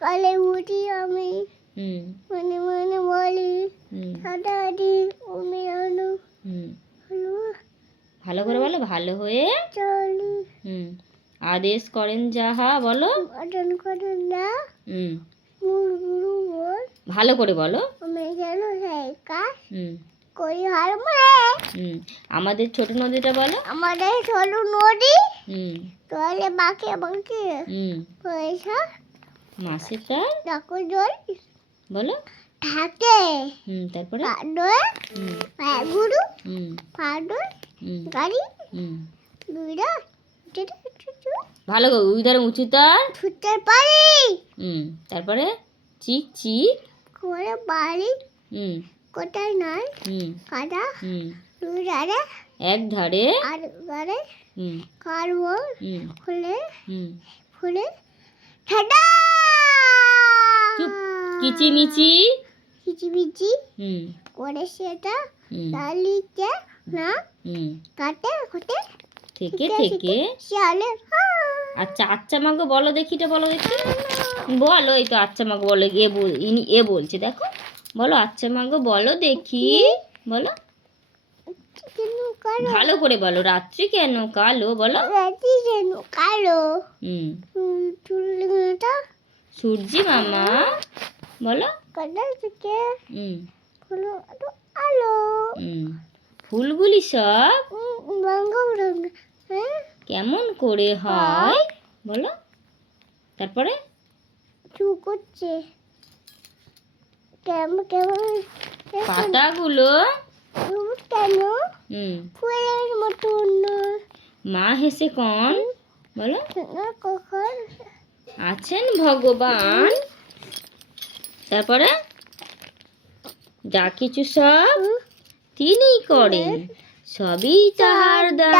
কালে উঠি আমি মনে মনে বলি দাদি তুমি আনো ভালো করে বলো। ভালো হয়ে চলি আদেশ করেন যাহা বলো। অর্জন করেন না গুরু বল। ভালো করে বলো। আমি যেন সেই কাজ করি হার আমাদের ছোট নদীটা বলো। আমাদের ছোট নদী তোলে বাঁকে বাঁকে পয়সা মাছেরটা ডাকো জল বলো থাকে তারপরে গুরু পাডল গাড়ি দুইটা ভালো গো উইদার উঁচুতার ছুটতে পারি তারপরে চিক চিক করে বাড়ি কোথায় নাই কাদা দুই ধারে এক ধারে আর ধারে কারবো ফুলে ফুলে ঠাডা চুপ কিচিমিচি কিচিমিচি করে সেটা ডালিতে না কাটে কোটে থেকে থেকে শিয়ালে আচ্ছা আচ্ছা মাগো বলো দেখিটা বলো দেখি বলো। এই তো আচ্ছা মাগো বলো এ বলছে দেখো বলো আচ্ছা মাগো বলো দেখি বলো ভালো করে বলো। রাত্রি কেন কালো বলো। রাত্রি কেন কালো সূর্যি মামা বলো কাদাল থেকে ফুলো আলো ফুলগুলি সব রঙ রঙ কেমন করে হয় বলো। তারপরে চু করছে কেমন কেমন পাতাগুলো কেন ফুলের মতন মা হেসে কন বলো কখন আছেন ভগবান। তারপরে যা কিছু সব তিনি করেন সবই তাহার দান।